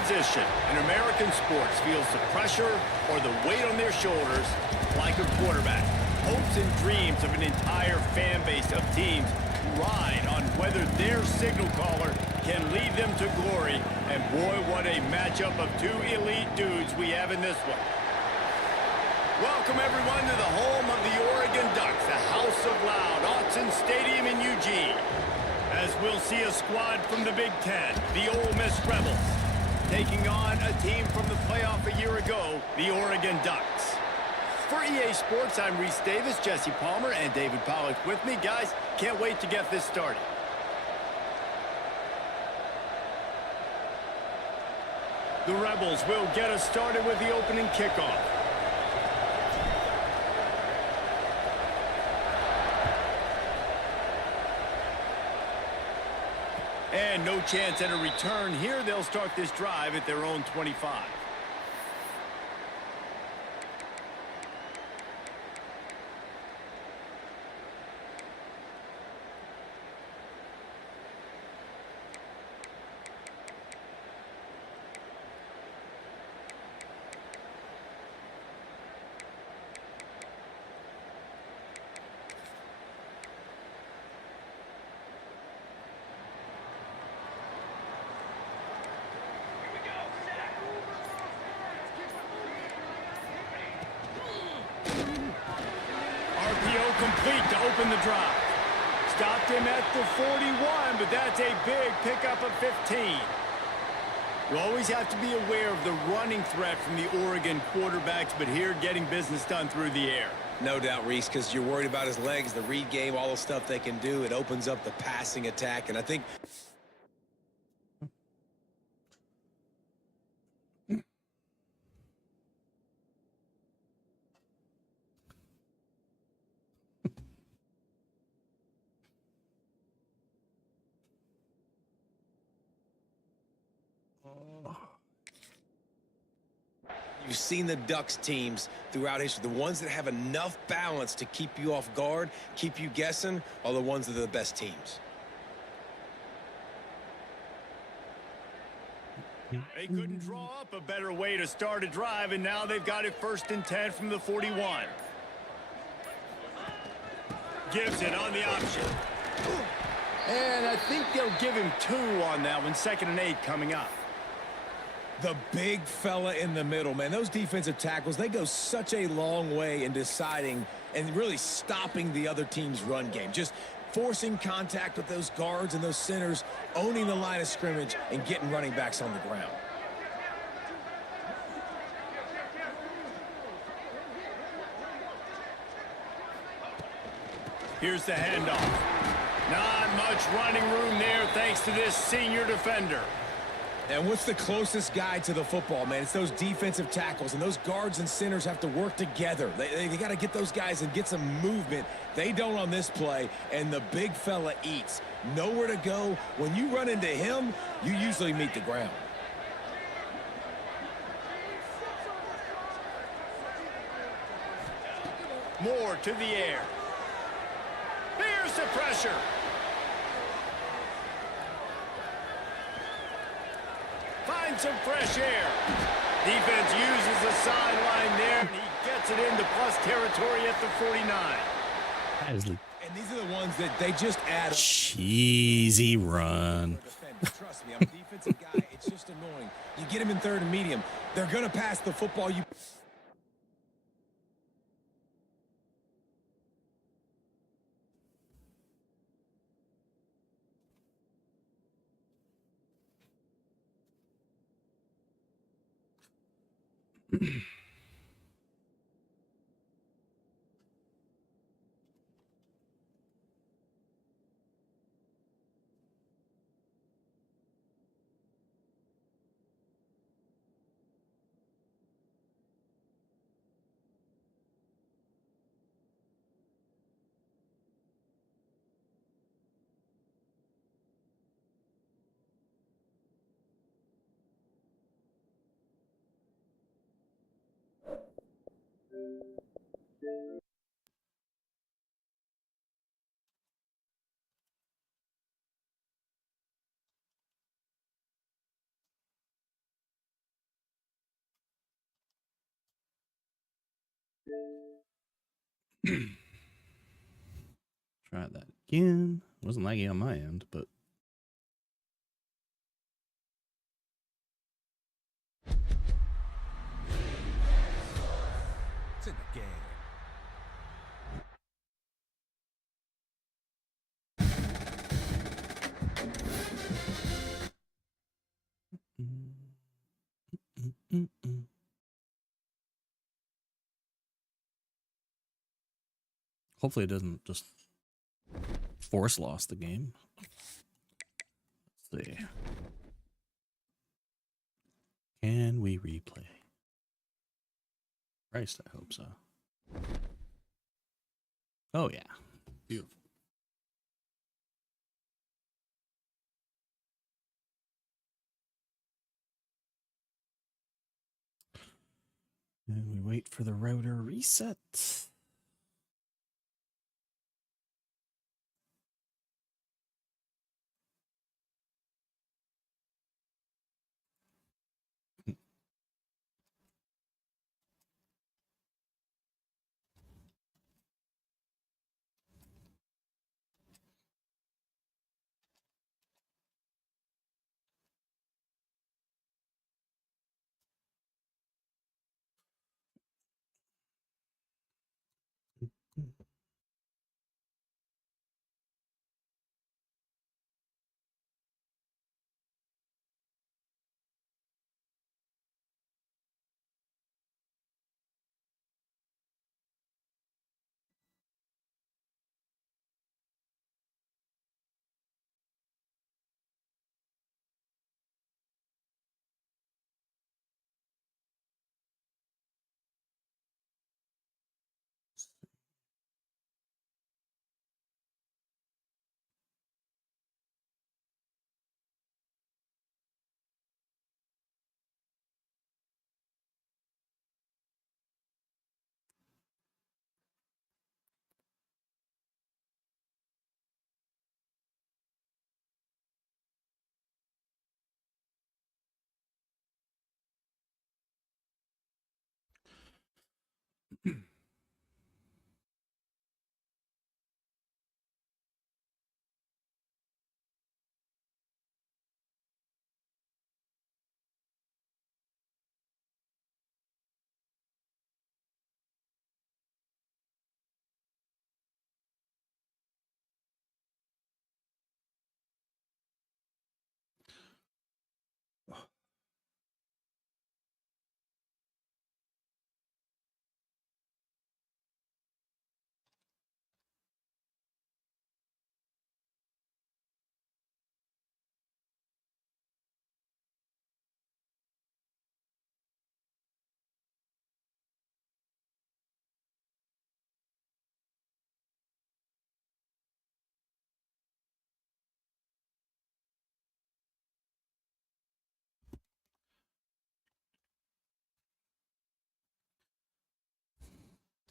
position in American sports feels the pressure or the weight on their shoulders like a quarterback. Hopes and dreams of an entire fan base of teams ride on whether their signal caller can lead them to glory. And boy, what a matchup of two elite dudes we have in this one. Welcome, everyone, to the home of the Oregon Ducks, the House of Loud, Autzen Stadium in Eugene. As we'll see a squad from the Big Ten, the Ole Miss Rebels, taking on a team from the playoff a year ago, the Oregon Ducks. For EA Sports, I'm Reese Davis, Jesse Palmer, and David Pollack with me. Guys, can't wait to get this started. The Rebels will get us started with the opening kickoff. And no chance at a return here. They'll start this drive at their own 25. Complete to open the drive. Stopped him at the 41, but that's a big pickup of 15. You always have to be aware of the running threat from the Oregon quarterbacks, but here getting business done through the air. No doubt, Reese, because you're worried about his legs, the read game, all the stuff they can do. It opens up the passing attack, and I think... You've seen the Ducks teams throughout history. The ones that have enough balance to keep you off guard, keep you guessing, are the ones that are the best teams. They couldn't draw up a better way to start a drive, and now they've got it 1st and 10 from the 41. Gibson on the option. And I think they'll give him 2 on that one. 2nd and 8 coming up. The big fella in the middle, man. Those defensive tackles, they go such a long way in deciding and really stopping the other team's run game. Just forcing contact with those guards and those centers, owning the line of scrimmage, and getting running backs on the ground. Here's the handoff. Not much running room there thanks to this senior defender. And what's the closest guy to the football, man? It's those defensive tackles, and those guards and centers have to work together. They got to get those guys and get some movement. They don't on this play, and the big fella eats. Nowhere to go. When you run into him, you usually meet the ground. More to the air. Here's the pressure. Find some fresh air. Defense uses the sideline there, and he gets it into plus territory at the 49. And these are the ones that they just add. Cheesy run. Trust me, I'm a defensive guy. It's just annoying. You get him in 3rd and medium. They're going to pass the football. Try that again. Wasn't laggy on my end, but It's in the game. hopefully it doesn't just force loss the game. Let's see. Can we replay? Christ, I hope so. Oh yeah. Beautiful. And we wait for the router reset.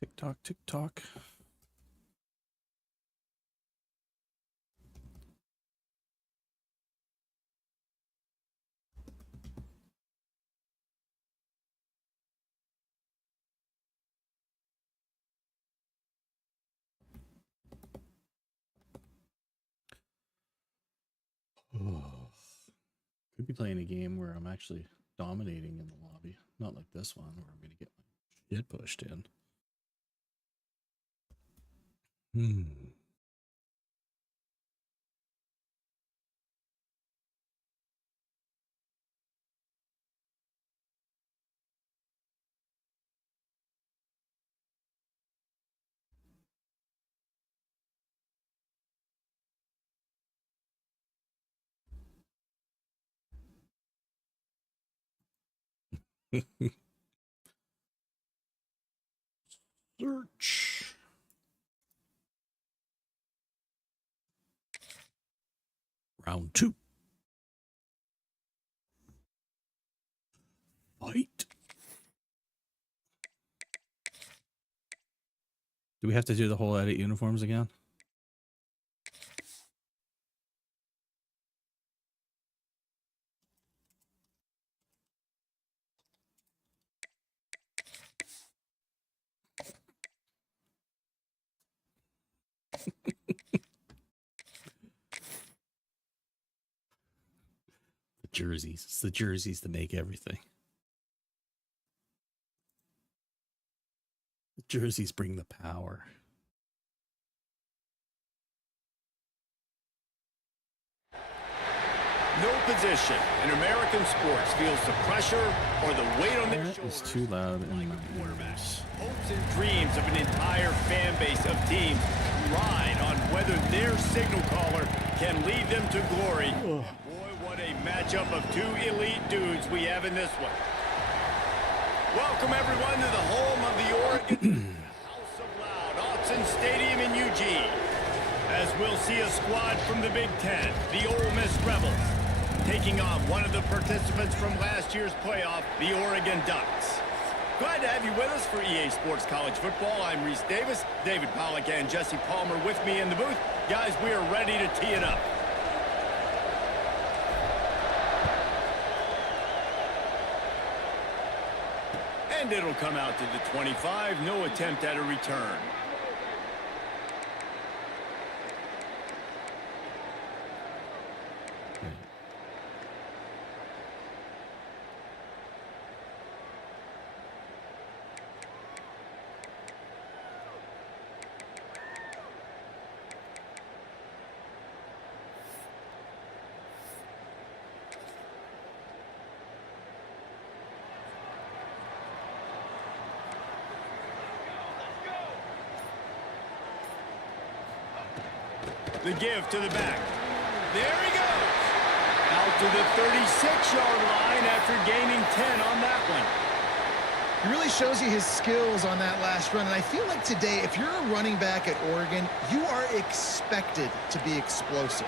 Tick tock, tick tock. Oh. Could be playing a game where I'm actually dominating in the lobby. Not like this one where I'm going to get my shit pushed in. Search. Round 2. Fight. Do we have to do the whole edit uniforms again? The jerseys. It's the jerseys that make everything. The jerseys bring the power. No position in American sports feels the pressure or the weight on their That shoulders. is too loud in my Quarterback. ears. Hopes and dreams of an entire fan base of teams ride on whether their signal caller can lead them to glory. And boy, what a matchup of two elite dudes we have in this one. Welcome everyone to the home of the Oregon House of Loud, Autzen Stadium in Eugene. As we'll see a squad from the Big Ten, the Ole Miss Rebels, taking on one of the participants from last year's playoff, the Oregon Ducks. Glad to have you with us for EA Sports College Football. I'm Reese Davis, David Pollack and Jesse Palmer with me in the booth. Guys, we are ready to tee it up. And it'll come out to the 25, no attempt at a return. The give to the back. There he goes. Out to the 36-yard line after gaining 10 on that one. He really shows you his skills on that last run. And I feel like today, if you're a running back at Oregon, you are expected to be explosive.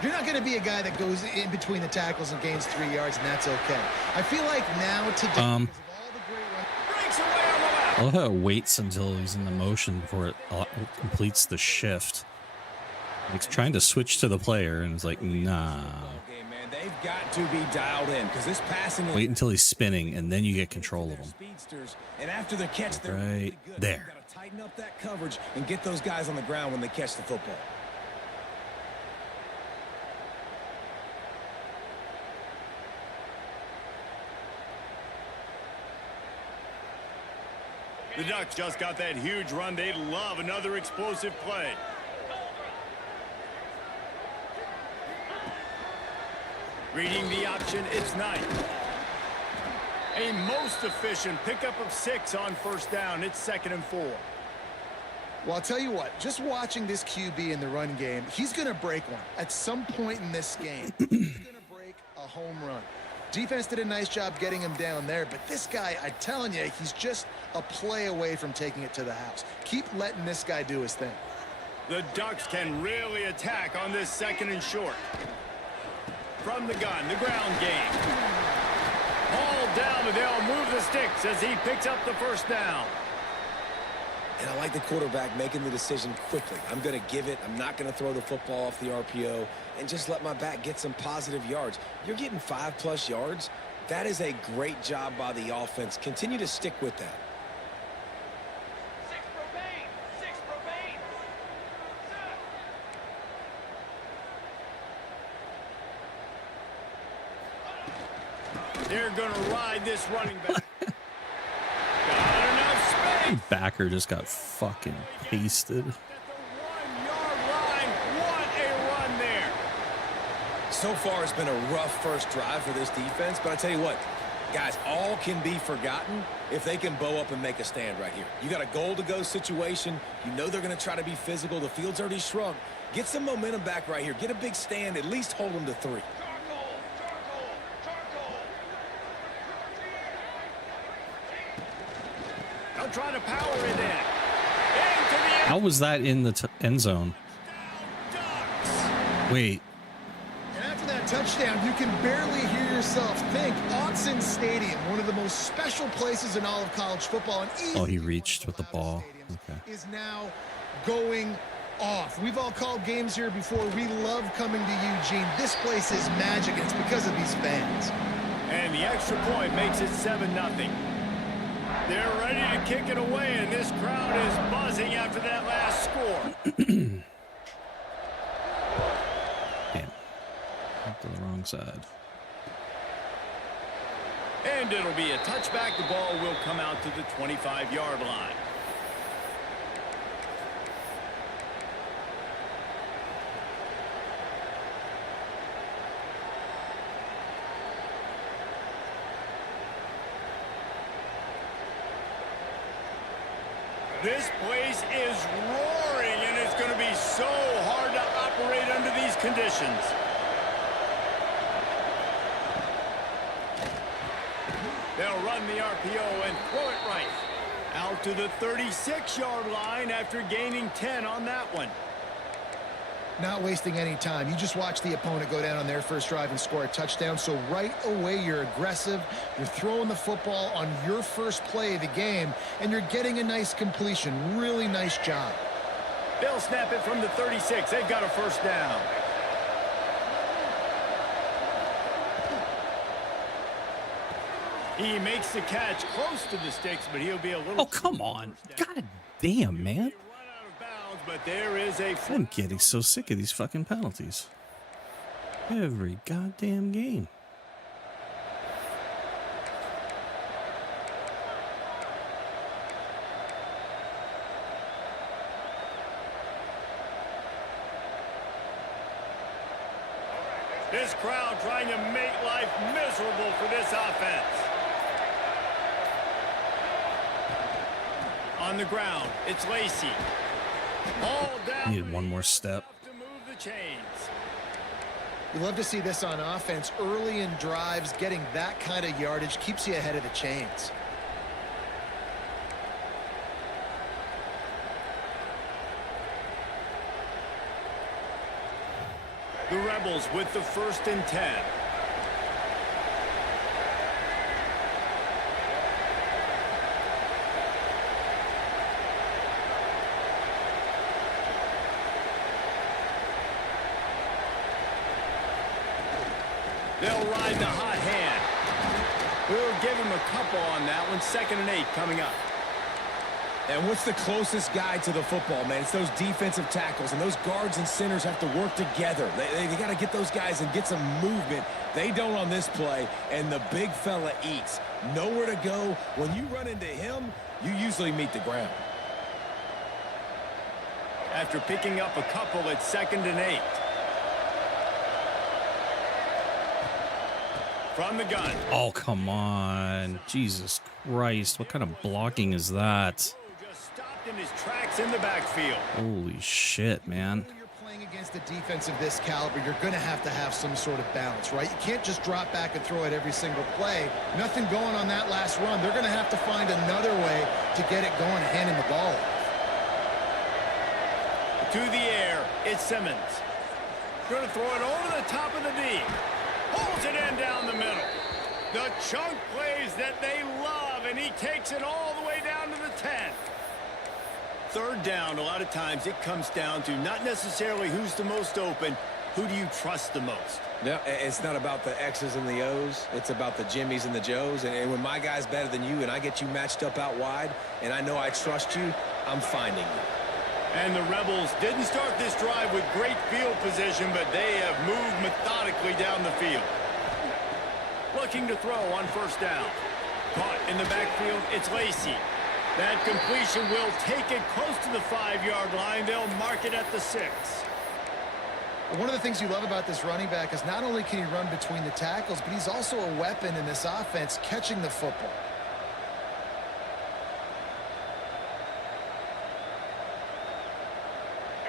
You're not going to be a guy that goes in between the tackles and gains 3 yards, and that's okay. I feel like now today, because of all the great runs, Breaks away on the left. I love how it waits until he's in the motion before it completes the shift. He's trying to switch to the player, and it's like, nah. Game, man. They've got to be dialed in because this passing. Wait until he's spinning, and then you get control of him. Speedsters, and after the catch, they're Right really good. there. Got to tighten up that coverage and get those guys on the ground when they catch the football. The Ducks just got that huge run. They'd love another explosive play. Reading the option, it's Knight. A most efficient pickup of 6 on first down. It's 2nd and 4. well, I'll tell you what, just watching this QB in the run game, he's going to break one. At some point in this game, he's going to break a home run. Defense did a nice job getting him down there, but this guy, I'm telling you, he's just a play away from taking it to the house. Keep letting this guy do his thing. The Ducks can really attack on this 2nd and short. From the gun, the ground game. Ball down, but they'll move the sticks as he picks up the first down. And I like the quarterback making the decision quickly. I'm going to give it. I'm not going to throw the football off the RPO and just let my back get some positive yards. You're getting 5+ yards. That is a great job by the offense. Continue to stick with that. They're going to ride this running back. Got enough space. Backer just got fucking pasted. At the 1-yard line. What a run there. So far, it's been a rough first drive for this defense, but I tell you what, guys, all can be forgotten if they can bow up and make a stand right here. You got a goal-to-go situation. You know they're going to try to be physical. The field's already shrunk. Get some momentum back right here. Get a big stand. At least hold them to 3. They'll try to power it in. Into the How was that in the end zone? Ducks. Wait, And after that touchdown, you can barely hear yourself think. Autzen Stadium, one of the most special places in all of college football. And oh, he reached with the ball. Okay. is now going off. We've all called games here before. We love coming to Eugene. This place is magic, and it's because of these fans. And the extra point makes it 7-0. They're ready to kick it away, and this crowd is buzzing after that last score. Up to the wrong side. And it'll be a touchback. The ball will come out to the 25-yard line. This place is roaring, and it's going to be so hard to operate under these conditions. They'll run the RPO and throw it right. Out to the 36-yard line after gaining 10 on that one. Not wasting any time. You just watch the opponent go down on their first drive and score a touchdown. So right away, you're aggressive. You're throwing the football on your first play of the game, and you're getting a nice completion. Really nice job. They'll snap it from the 36. They've got a first down. He makes the catch close to the sticks, but he'll be a little... Oh, come on. God damn, man. But there is a... I'm getting so sick of these fucking penalties. Every goddamn game. This crowd trying to make life miserable for this offense. On the ground, it's Lacey. All down. Needed one more step. To move the chains. You love to see this on offense. Early in drives, getting that kind of yardage keeps you ahead of the chains. The Rebels with the 1st and 10. They'll ride the hot hand. We'll give him a couple on that one. 2nd and 8 coming up. And what's the closest guy to the football, man? It's those defensive tackles, and those guards and centers have to work together. They got to get those guys and get some movement. They don't on this play, and the big fella eats. Nowhere to go. When you run into him, you usually meet the ground. After picking up a couple, it's 2nd and 8. From the gun. Oh, come on. Jesus Christ. What kind of blocking is that? Just stopped in his tracks in the backfield. Holy shit, man. When you're playing against a defense of this caliber, you're going to have some sort of balance, right? You can't just drop back and throw it every single play. Nothing going on that last run. They're going to have to find another way to get it going, handing the ball off. To the air, it's Simmons. Going to throw it over the top of the D. Holds it in down the middle. The chunk plays that they love, and he takes it all the way down to the 10. 3rd down, a lot of times it comes down to not necessarily who's the most open, who do you trust the most? Yeah, it's not about the X's and the O's. It's about the Jimmies and the Joes. And when my guy's better than you and I get you matched up out wide and I know I trust you, I'm finding you. And the Rebels didn't start this drive with great field position, but they have moved methodically down the field. Looking to throw on 1st down. Caught in the backfield, it's Lacey. That completion will take it close to the 5-yard line. They'll mark it at the 6. One of the things you love about this running back is not only can he run between the tackles, but he's also a weapon in this offense catching the football.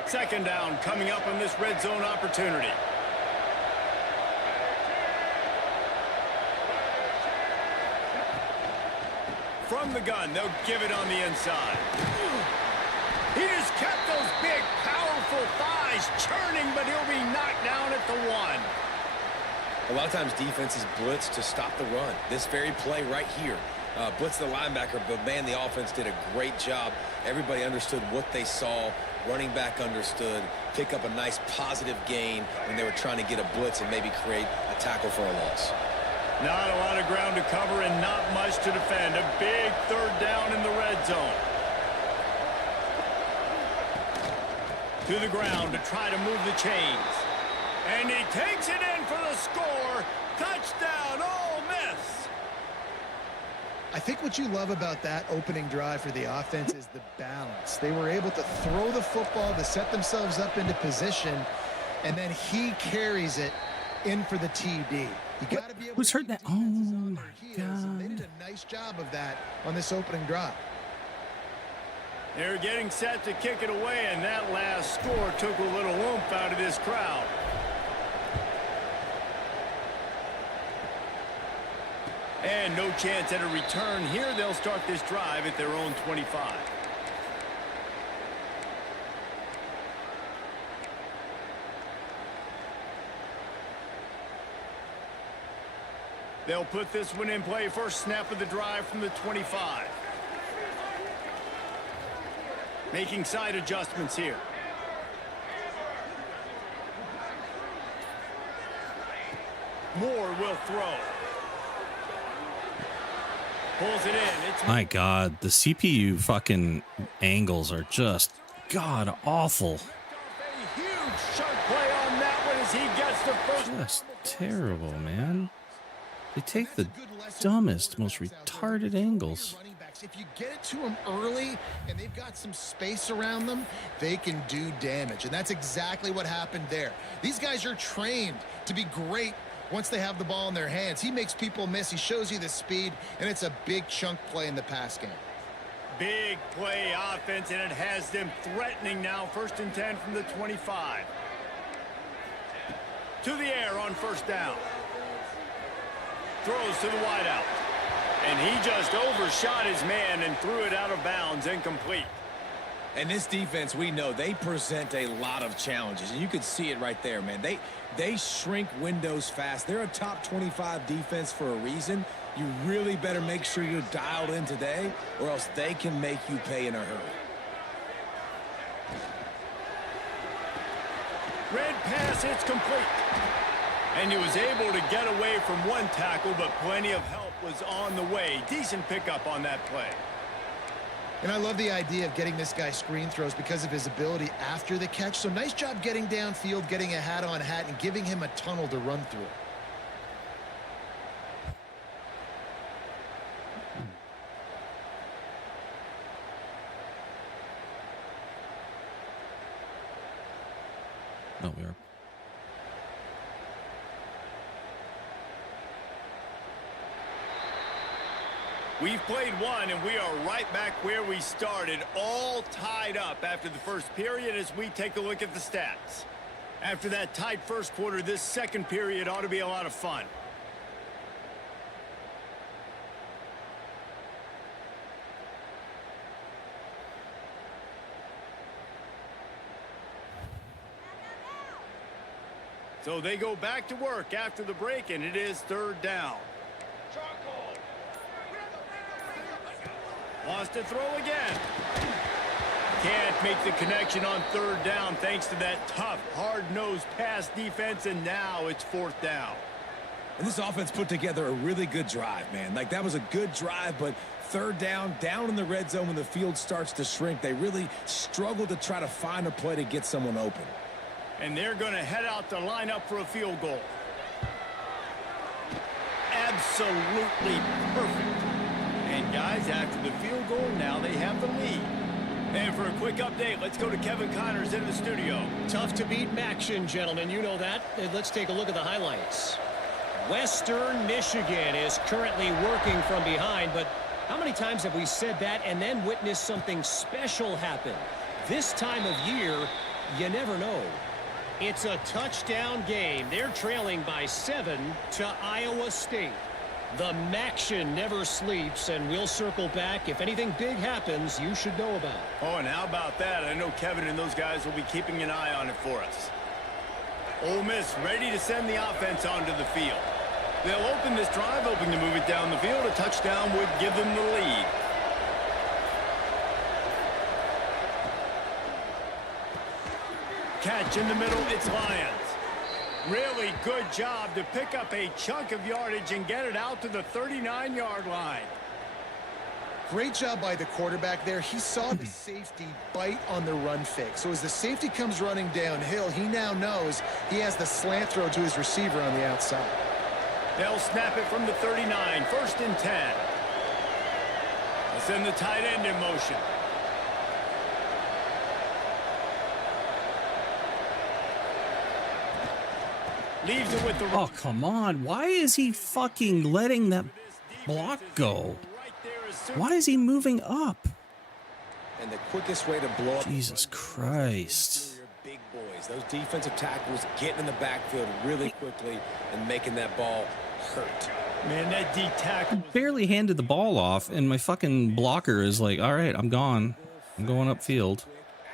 Second down coming up on this red zone opportunity. From the gun, they'll give it on the inside. He just kept those big, powerful thighs churning, but he'll be knocked down at the 1. A lot of times defenses blitz to stop the run. This very play right here, blitz the linebacker, but man, the offense did a great job. Everybody understood what they saw. Running back understood. Pick up a nice positive gain when they were trying to get a blitz and maybe create a tackle for a loss. Not a lot of ground to cover and not much to defend. A big 3rd down in the red zone. To the ground to try to move the chains. And he takes it in for the score. Touchdown, Ole Miss. I think what you love about that opening drive for the offense is the balance. They were able to throw the football to set themselves up into position, and then he carries it in for the TD. You got to be able Who's to hurt that? keep defenses Oh on my their heels, and they God. did a nice job of that on this opening drive. They're getting set to kick it away, and that last score took a little oomph out of this crowd. And no chance at a return here. They'll start this drive at their own 25. They'll put this one in play. First snap of the drive from the 25. Making side adjustments here. Moore will throw. Pulls it in. It's My God, the CPU fucking angles are just god awful. a huge sharp play on that one as he gets the first. Just terrible, man. They take the dumbest, most retarded angles. If you get it to them early and they've got some space around them, they can do damage. And that's exactly what happened there. These guys are trained to be great once they have the ball in their hands. He makes people miss. He shows you the speed, and it's a big chunk play in the pass game. Big play offense, and it has them threatening now. 1st and 10 from the 25. To the air on first down. Throws to the wideout. And he just overshot his man and threw it out of bounds, incomplete. And this defense, we know, they present a lot of challenges. And you can see it right there, man. They shrink windows fast. They're a top 25 defense for a reason. You really better make sure you're dialed in today, or else they can make you pay in a hurry. Red pass, it's complete. And he was able to get away from one tackle, but plenty of help was on the way. Decent pickup on that play. And I love the idea of getting this guy screen throws because of his ability after the catch. So nice job getting downfield, getting a hat-on-hat, and giving him a tunnel to run through. Oh, we are. We've played one, and we are right back where we started, all tied up after the first period as we take a look at the stats. After that tight first quarter, this second period ought to be a lot of fun. So they go back to work after the break, and it is 3rd down. Wants to throw again. Can't make the connection on 3rd down thanks to that tough, hard-nosed pass defense, and now it's 4th down. And this offense put together a really good drive, man. Like, that was a good drive, but 3rd down in the red zone when the field starts to shrink, they really struggle to try to find a play to get someone open. And they're going to head out to line up for a field goal. Absolutely perfect. And guys, after the field goal, now they have the lead. And for a quick update, let's go to Kevin Connors in the studio. Tough to beat Maction, gentlemen. You know that. And let's take a look at the highlights. Western Michigan is currently working from behind, but how many times have we said that and then witnessed something special happen? This time of year, you never know. It's a touchdown game. They're trailing by 7 to Iowa State. The Maction never sleeps, and we'll circle back. If anything big happens, you should know about it. Oh, and how about that? I know Kevin and those guys will be keeping an eye on it for us. Ole Miss ready to send the offense onto the field. They'll open this drive, hoping to move it down the field. A touchdown would give them the lead. Catch in the middle, it's Lions. Really good job to pick up a chunk of yardage and get it out to the 39-yard line. Great job by the quarterback there. He saw the safety bite on the run fake. So as the safety comes running downhill, he now knows he has the slant throw to his receiver on the outside. They'll snap it from the 39, 1st and 10. They'll send the tight end in motion. Leaves it with the... Oh, come on. Why is he fucking letting that block go? Why is he moving up? And the quickest way to blow up... Jesus Christ. Big boys. Those defensive tackles getting in the backfield really quickly and making that ball hurt. Man, that D tackle... Barely handed the ball off, and my fucking blocker is like, all right, I'm gone. I'm going upfield.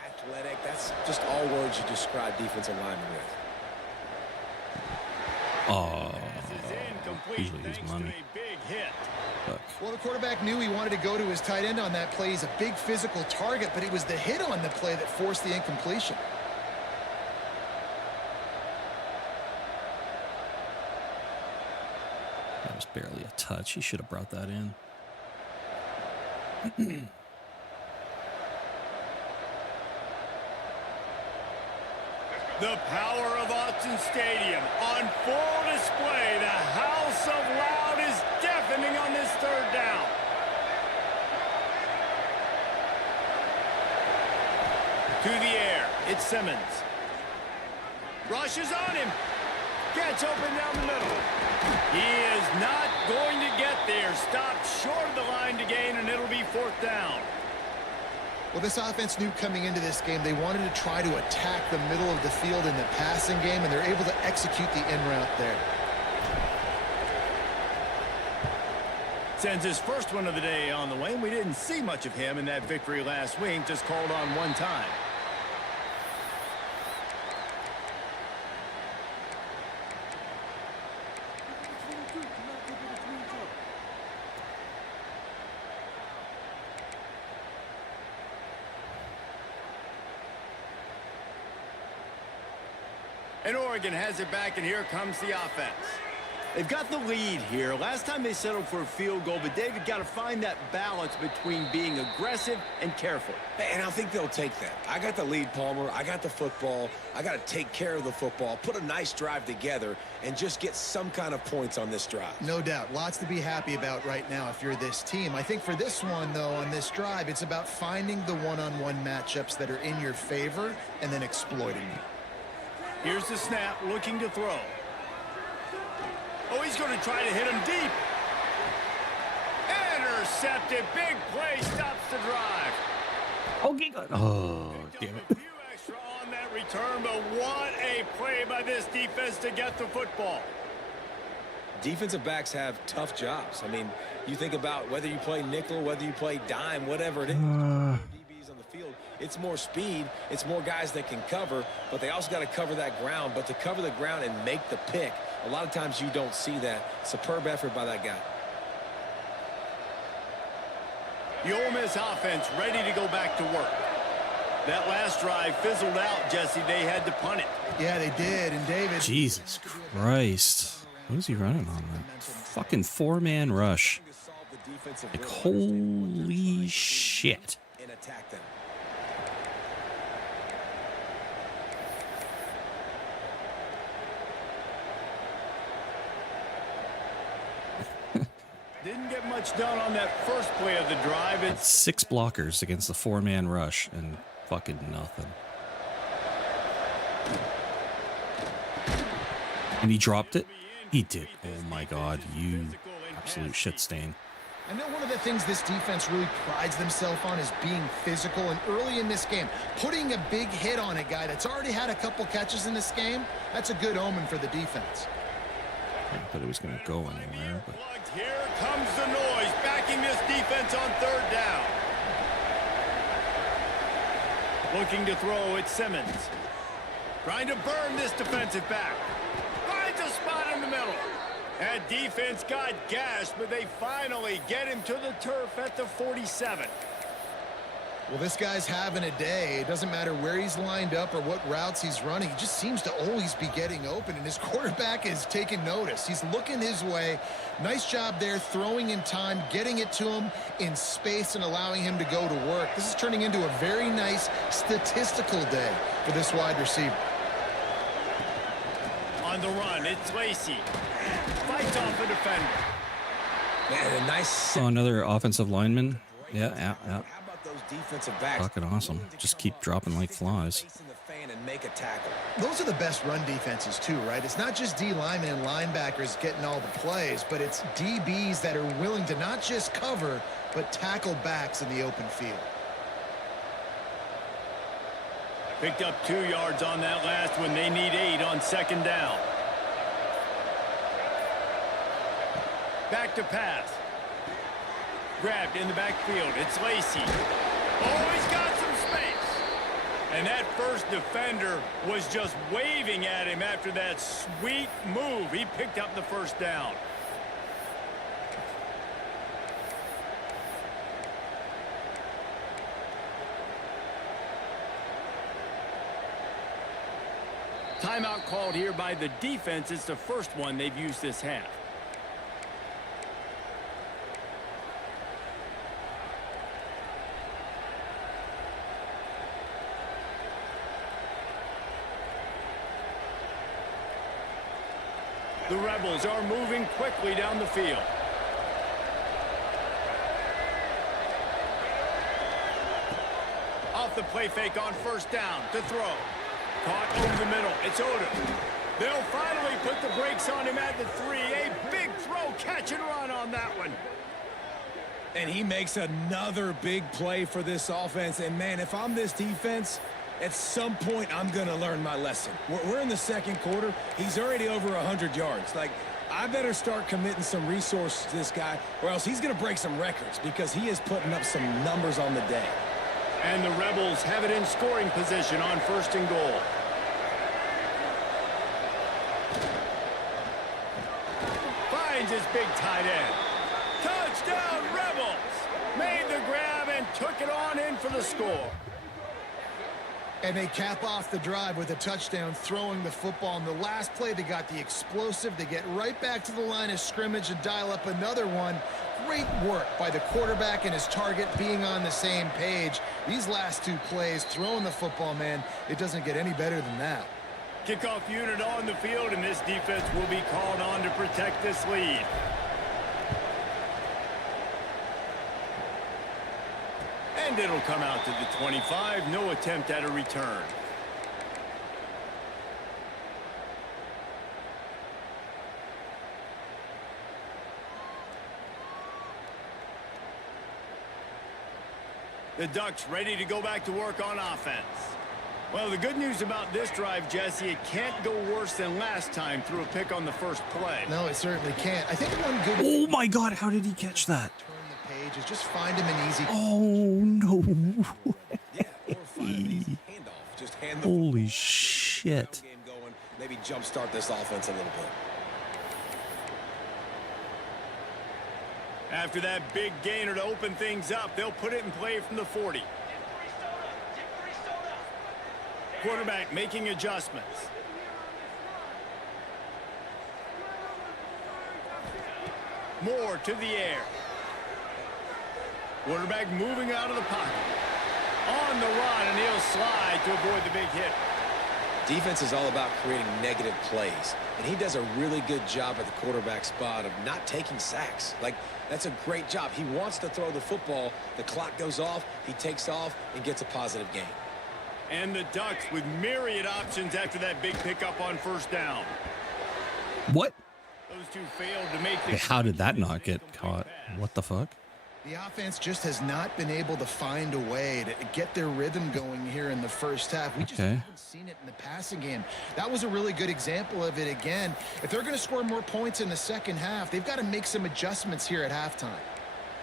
Athletic. That's just all words you describe defensive linemen with. Oh, usually he's money. Look. Well, the quarterback knew he wanted to go to his tight end on that play. He's a big physical target, but it was the hit on the play that forced the incompletion. That was barely a touch. He should have brought that in. The power of Autzen Stadium on full display. The house of loud is deafening on this 3rd down. To the air, it's Simmons. Rushes on him. Gets open down the middle. He is not going to get there. Stopped short of the line to gain, and it'll be 4th down. Well, this offense knew coming into this game they wanted to try to attack the middle of the field in the passing game, and they're able to execute the in route there. Sends his first one of the day on the way, and we didn't see much of him in that victory last week, just called on one time. And Oregon has it back, and here comes the offense. They've got the lead here. Last time they settled for a field goal, but David got to find that balance between being aggressive and careful. And I think they'll take that. I got the lead, Palmer. I got the football. I got to take care of the football, put a nice drive together, and just get some kind of points on this drive. No doubt. Lots to be happy about right now if you're this team. I think for this one, though, on this drive, it's about finding the one-on-one matchups that are in your favor and then exploiting them. Here's the snap, looking to throw. Oh, he's going to try to hit him deep. Intercepted. Big play stops the drive. Okay. Oh, damn it. A few extra on that return, but what a play by this defense to get the football. Defensive backs have tough jobs. I mean, you think about whether you play nickel, whether you play dime, whatever it is. DBs on the field, it's more speed, it's more guys that can cover, but they also got to cover that ground. But to cover the ground and make the pick, a lot of times you don't see that. Superb effort by that guy. The Ole Miss offense ready to go back to work. That last drive fizzled out, Jesse. They had to punt it. Yeah, they did. And David. Jesus Christ. What is he running on that? Fucking 4-man rush. Like, holy shit. And attack them. Didn't get much done on that first play of the drive. It's 6 blockers against the 4-man rush and fucking nothing. And he dropped it? He did. Oh my God, you absolute shit stain. I know one of the things this defense really prides themselves on is being physical, and early in this game, putting a big hit on a guy that's already had a couple catches in this game, that's a good omen for the defense. I thought it was going to go anywhere, but here comes the noise, backing this defense on 3rd down. Looking to throw, it's Simmons. Trying to burn this defensive back. Finds a spot in the middle. That defense got gashed, but they finally get him to the turf at the 47. Well, this guy's having a day. It doesn't matter where he's lined up or what routes he's running. He just seems to always be getting open, and his quarterback is taking notice. He's looking his way. Nice job there, throwing in time, getting it to him in space and allowing him to go to work. This is turning into a very nice statistical day for this wide receiver. On the run, it's Lacy. Fights off a defender. Man, a nice... Oh, another offensive lineman. Yeah. How about those defensive backs? Fucking awesome. Just keep dropping like flies. And make a tackle. Those are the best run defenses too, right? It's not just D linemen and linebackers getting all the plays, but it's DBs that are willing to not just cover, but tackle backs in the open field. Picked up 2 yards on that last one. They need 8 on second down. Back to pass. Grabbed in the backfield. It's Lacy. Oh, he's got some space. And that first defender was just waving at him after that sweet move. He picked up the first down. Timeout called here by the defense. It's the first one they've used this half. The Rebels are moving quickly down the field. Off the play fake on first down to throw. Caught over the middle. It's Odom. They'll finally put the brakes on him at the 3. A big throw, catch and run on that one. And he makes another big play for this offense. And, man, if I'm this defense, at some point I'm going to learn my lesson. We're in the second quarter. He's already over 100 yards. Like, I better start committing some resources to this guy, or else he's going to break some records because he is putting up some numbers on the day. And the Rebels have it in scoring position on first and goal. Finds his big tight end. Touchdown, Rebels! Made the grab and took it on in for the score. And they cap off the drive with a touchdown, throwing the football. In the last play, they got the explosive. They get right back to the line of scrimmage and dial up another one. Great work by the quarterback and his target being on the same page. These last 2 plays, throwing the football, man, it doesn't get any better than that. Kickoff unit on the field, and this defense will be called on to protect this lead. And it'll come out to the 25. No attempt at a return. The Ducks ready to go back to work on offense. Well, the good news about this drive, Jesse, it can't go worse than last time through a pick on the first play. No, it certainly can't. I think one good... Oh, my God. How did he catch that? Turn the page is just find him an easy... Oh, no. Yeah, or find an easy handoff. Just hand the Holy shit. game going. Maybe jumpstart this offense a little bit. After that big gainer to open things up, they'll put it in play from the 40. Quarterback making adjustments. Moore to the air. Quarterback moving out of the pocket. On the run, and he'll slide to avoid the big hit. Defense is all about creating negative plays, and he does a really good job at the quarterback spot of not taking sacks. Like, that's a great job. He wants to throw the football. The clock goes off. He takes off and gets a positive gain. And the Ducks with myriad options after that big pickup on first down. What? Those two failed to make the... How did that not get caught? What the fuck? The offense just has not been able to find a way to get their rhythm going here in the first half. We just haven't seen it in the passing game. That was a really good example of it again. If they're going to score more points in the second half, they've got to make some adjustments here at halftime.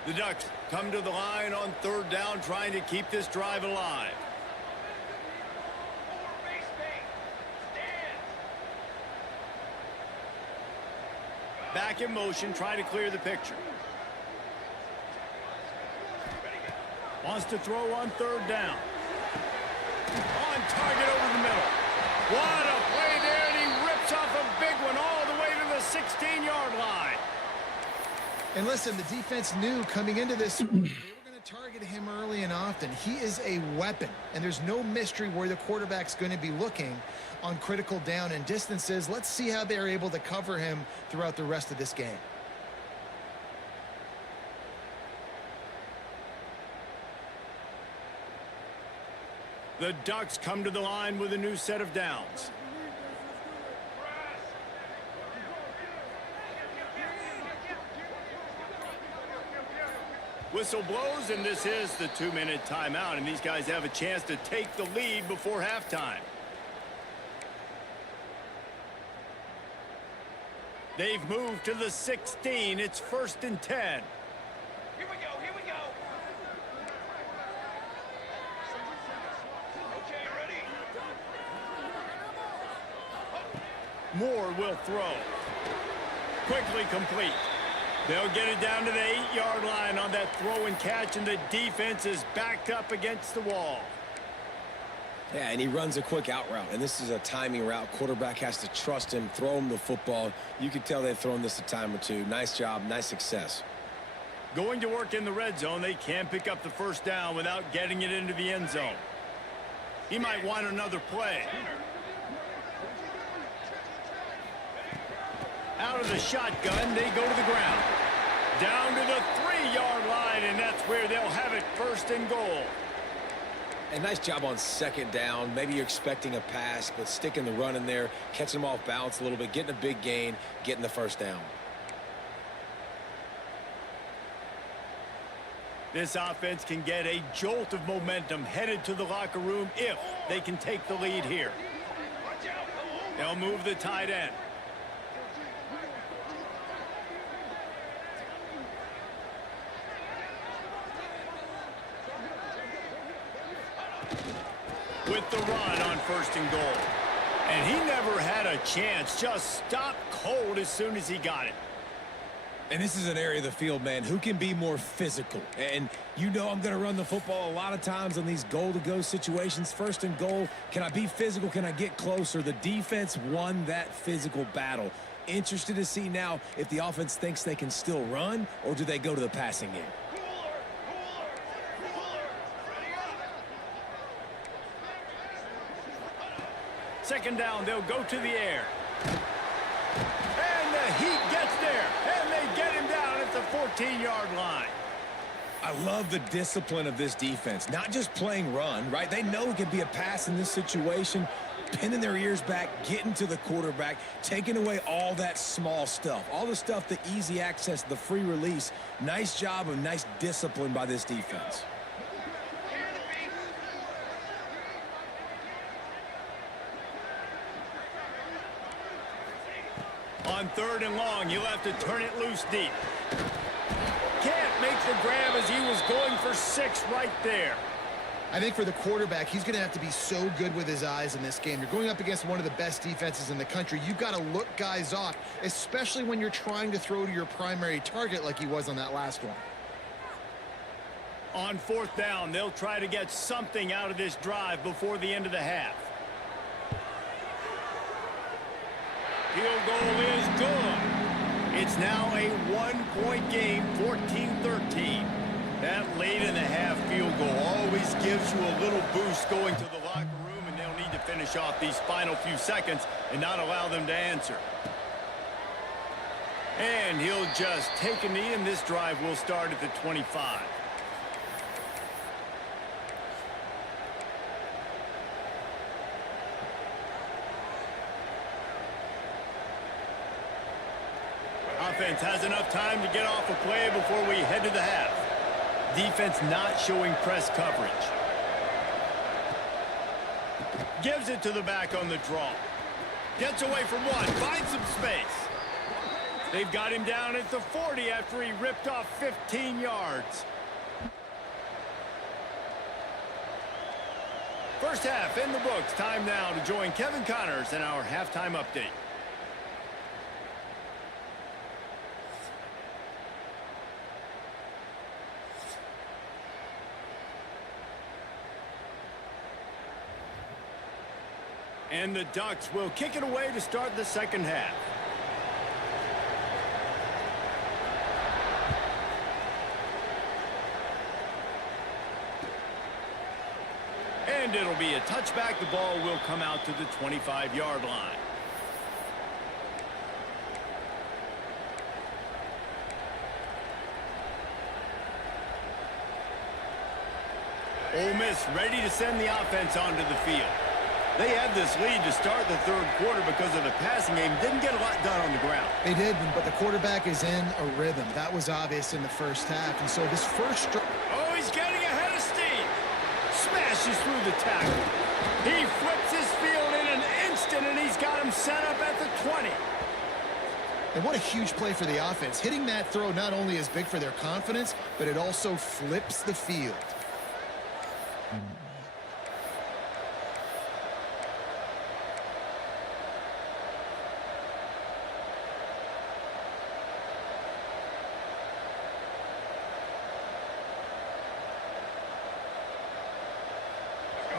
The Ducks come to the line on third down, trying to keep this drive alive. Back in motion, trying to clear the picture. Wants to throw on third down. On target over the middle. What a play there, and he rips off a big one all the way to the 16-yard line. And listen, the defense knew coming into this one, they were going to target him early and often. He is a weapon, and there's no mystery where the quarterback's going to be looking on critical down and distances. Let's see how they're able to cover him throughout the rest of this game. The Ducks come to the line with a new set of downs. Whistle blows, and this is the 2-minute timeout, and these guys have a chance to take the lead before halftime. They've moved to the 16. It's 1st and 10. Here we go, here we go. Okay, ready? Moore will throw. Quickly complete. They'll get it down to the 8-yard line on that throw and catch, and the defense is backed up against the wall. Yeah, and he runs a quick out route, and this is a timing route. Quarterback has to trust him, throw him the football. You can tell they've thrown this a time or two. Nice job, nice success. Going to work in the red zone, they can't pick up the first down without getting it into the end zone. He might want another play. Out of the shotgun, they go to the ground. Down to the 3-yard line, and that's where they'll have it, 1st and goal. And nice job on 2nd down. Maybe you're expecting a pass, but sticking the run in there, catching them off balance a little bit, getting a big gain, getting the 1st down. This offense can get a jolt of momentum headed to the locker room if they can take the lead here. They'll move the tight end. With the run on 1st and goal. And he never had a chance. Just stopped cold as soon as he got it. And this is an area of the field, man, who can be more physical. And you know I'm going to run the football a lot of times on these goal-to-go situations. 1st and goal, can I be physical? Can I get closer? The defense won that physical battle. Interested to see now if the offense thinks they can still run, or do they go to the passing game? Second down, they'll go to the air. And the heat gets there, and they get him down at the 14-yard line. I love the discipline of this defense. Not just playing run, right? They know it could be a pass in this situation, pinning their ears back, getting to the quarterback, taking away all that small stuff, all the stuff, the easy access, the free release. Nice job of nice discipline by this defense. On 3rd and long, he'll have to turn it loose deep. Can't make the grab as he was going for 6 right there. I think for the quarterback, he's going to have to be so good with his eyes in this game. You're going up against one of the best defenses in the country. You've got to look guys off, especially when you're trying to throw to your primary target like he was on that last one. On 4th down, they'll try to get something out of this drive before the end of the half. Field goal is good. It's now a 1-point game, 14-13. That late in the half field goal always gives you a little boost going to the locker room, and they'll need to finish off these final few seconds and not allow them to answer. And he'll just take a knee, and this drive will start at the 25. Offense has enough time to get off a play before we head to the half. Defense not showing press coverage. Gives it to the back on the draw. Gets away from one. Finds some space. They've got him down at the 40 after he ripped off 15 yards. First half in the books. Time now to join Kevin Connors in our halftime update. And the Ducks will kick it away to start the second half. And it'll be a touchback. The ball will come out to the 25-yard line. Ole Miss ready to send the offense onto the field. They had this lead to start the third quarter because of the passing game. Didn't get a lot done on the ground. They did, but the quarterback is in a rhythm. That was obvious in the first half. And so this first... Oh, he's getting ahead of steam. Smashes through the tackle. He flips his field in an instant, and he's got him set up at the 20. And what a huge play for the offense. Hitting that throw not only is big for their confidence, but it also flips the field.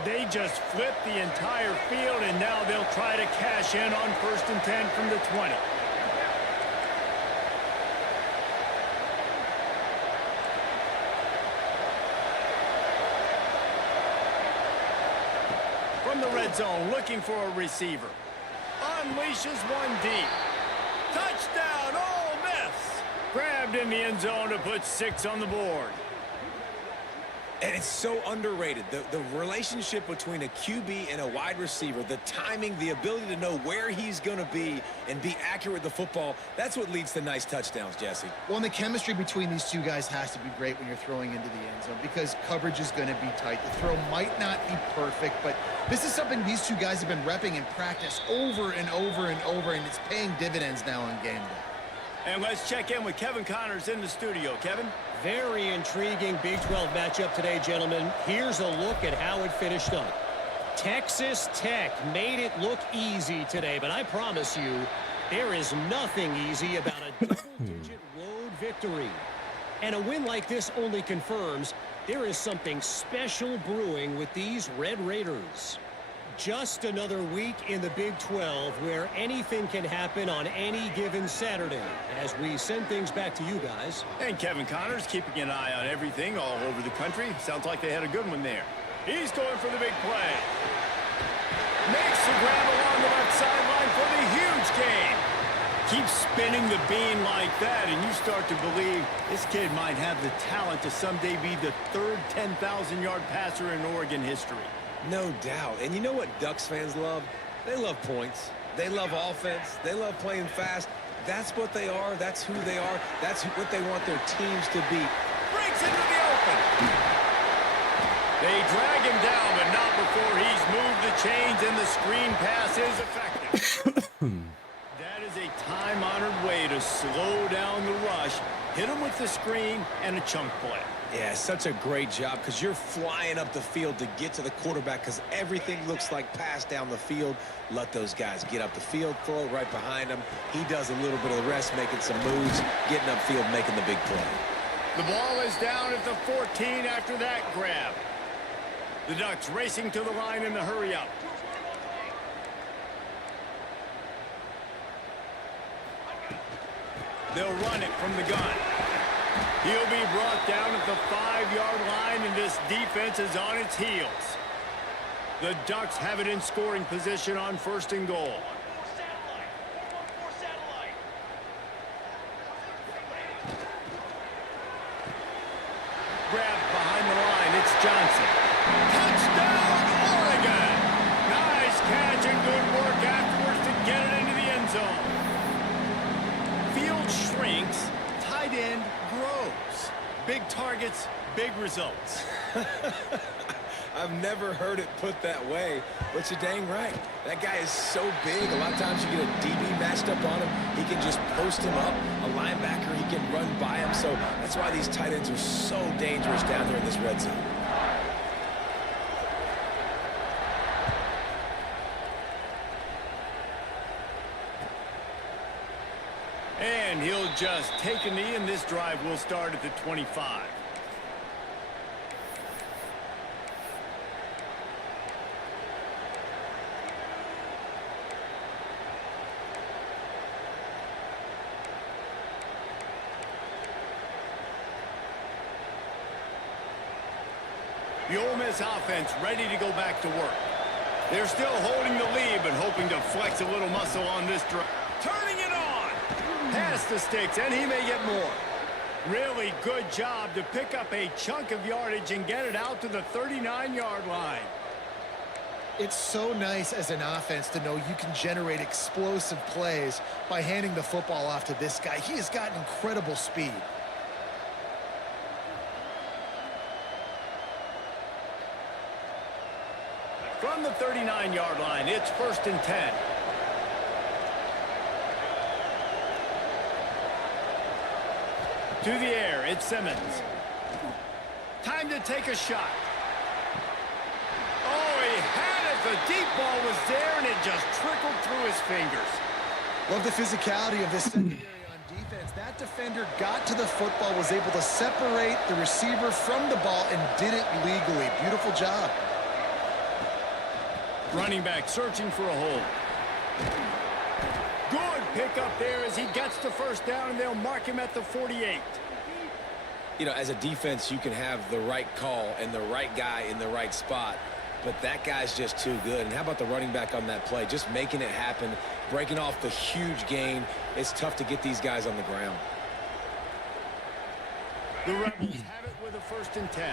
They just flipped the entire field, and now they'll try to cash in on 1st and 10 from the 20. From the red zone, looking for a receiver. Unleashes one deep. Touchdown, Ole Miss! Grabbed in the end zone to put 6 on the board. And it's so underrated. The relationship between a QB and a wide receiver, the timing, the ability to know where he's going to be and be accurate with the football, that's what leads to nice touchdowns, Jesse. Well, and the chemistry between these two guys has to be great when you're throwing into the end zone because coverage is going to be tight. The throw might not be perfect, but this is something these two guys have been repping in practice over and over and over, and it's paying dividends now on game day. And let's check in with Kevin Connors in the studio. Kevin? Very intriguing Big 12 matchup today, gentlemen. Here's a look at how it finished up. Texas Tech made it look easy today, but I promise you, there is nothing easy about a double-digit road victory. And a win like this only confirms there is something special brewing with these Red Raiders. Just another week in the Big 12 where anything can happen on any given Saturday. As we send things back to you guys. And Kevin Connors keeping an eye on everything all over the country. Sounds like they had a good one there. He's going for the big play. Makes the grab along the left sideline for the huge gain. Keeps spinning the bean like that, and you start to believe this kid might have the talent to someday be the third 10,000-yard passer in Oregon history. No doubt. And you know what Ducks fans love? They love points. They love offense. They love playing fast. That's what they are. That's who they are. That's what they want their teams to be. Breaks into the open. They drag him down, but not before he's moved the chains, and the screen pass is effective. That is a time-honored way to slow down the rush, hit him with the screen, and a chunk play. Yeah, such a great job because you're flying up the field to get to the quarterback because everything looks like pass down the field. Let those guys get up the field, throw it right behind him. He does a little bit of the rest, making some moves, getting upfield, making the big play. The ball is down at the 14 after that grab. The Ducks racing to the line in the hurry-up. They'll run it from the gun. He'll be brought down at the 5-yard line, and this defense is on its heels. The Ducks have it in scoring position on 1st and goal. Grabbed behind the line, it's Johnson. Touchdown, Oregon! Nice catch and good work afterwards to get it into the end zone. Field shrinks, tight end grows. Big targets, big results. I've never heard it put that way, but you're dang right. That guy is so big. A lot of times you get a DB matched up on him. He can just post him up. A linebacker, he can run by him. So that's why these tight ends are so dangerous down there in this red zone. And he'll just take a knee, and this drive will start at the 25. The Ole Miss offense ready to go back to work. They're still holding the lead, but hoping to flex a little muscle on this drive. Turning it on! Past the sticks, and he may get more. Really good job to pick up a chunk of yardage and get it out to the 39-yard line. It's so nice as an offense to know you can generate explosive plays by handing the football off to this guy. He has got incredible speed. From the 39-yard line, it's 1st and 10. To the air, it's Simmons. Time to take a shot. Oh, he had it. The deep ball was there, and it just trickled through his fingers. Love the physicality of this secondary on defense. That defender got to the football, was able to separate the receiver from the ball, and did it legally. Beautiful job. Running back searching for a hole. Good pickup there as he gets the 1st down, and they'll mark him at the 48. You know, as a defense, you can have the right call and the right guy in the right spot, but that guy's just too good. And how about the running back on that play? Just making it happen, breaking off the huge gain. It's tough to get these guys on the ground. The Rebels have it with a 1st and 10.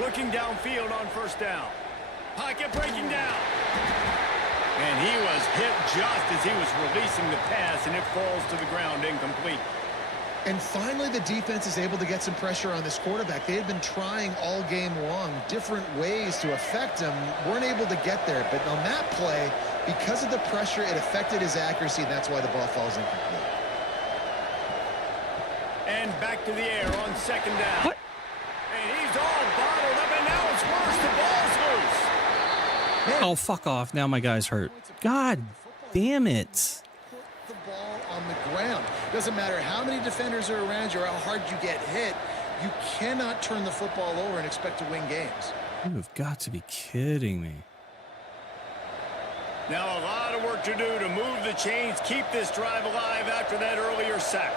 Looking downfield on 1st down. Pocket breaking down. And he was hit just as he was releasing the pass, and it falls to the ground incomplete. And finally, the defense is able to get some pressure on this quarterback. They had been trying all game long different ways to affect him. Weren't able to get there. But on that play, because of the pressure, it affected his accuracy, and that's why the ball falls incomplete. And back to the air on 2nd down. What? And he's all bottled up, and now it's worse. The ball's loose. Oh, fuck off. Now my guy's hurt. God damn it. Put the ball on the ground. Doesn't matter how many defenders are around you or how hard you get hit. You cannot turn the football over and expect to win games. You have got to be kidding me. Now a lot of work to do to move the chains, keep this drive alive after that earlier sack.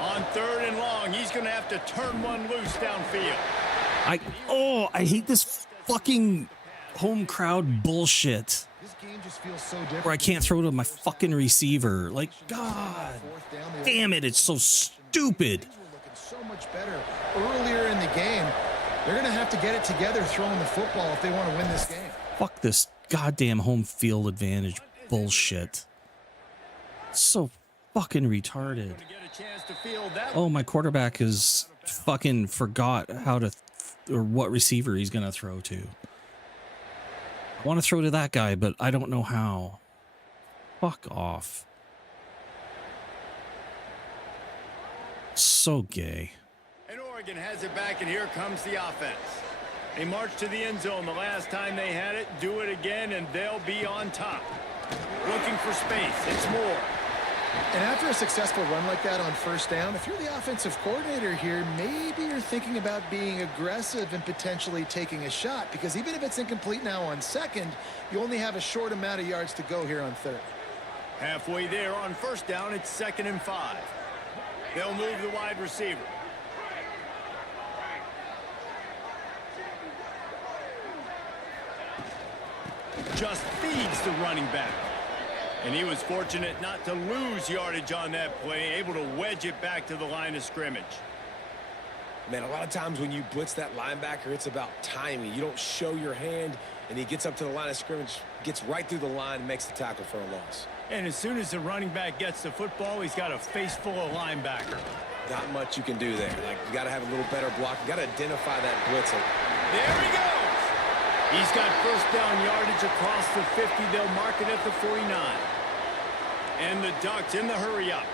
On 3rd and long, he's going to have to turn one loose downfield. I hate this fucking home crowd bullshit This game just feels so different. where I can't throw to my fucking receiver. Like, God damn it, it's so stupid. Things were looking so much better earlier in the game. They're going to have to get it together throwing the football if they want to win this game. Fuck this goddamn home field advantage bullshit. So fucking retarded. Oh, my quarterback has fucking forgot how to or what receiver he's gonna throw to. I want to throw to that guy, but I don't know how. Fuck off. So gay. And Oregon has it back, and here comes the offense. They march to the end zone the last time they had it, do it again, and they'll be on top. Looking for space. It's Moore. And after a successful run like that on 1st down, if you're the offensive coordinator here, maybe you're thinking about being aggressive and potentially taking a shot, because even if it's incomplete now on 2nd, you only have a short amount of yards to go here on 3rd. Halfway there on 1st down, it's 2nd and 5. They'll move the wide receiver. Just feeds the running back. And he was fortunate not to lose yardage on that play, able to wedge it back to the line of scrimmage. Man, a lot of times when you blitz that linebacker, it's about timing. You don't show your hand, and he gets up to the line of scrimmage, gets right through the line, and makes the tackle for a loss. And as soon as the running back gets the football, he's got a face full of linebacker. Not much you can do there. Like, you got to have a little better block. You got to identify that blitzer. There he goes. He's got 1st down yardage across the 50. They'll mark it at the 49. And the Ducks in the hurry-up.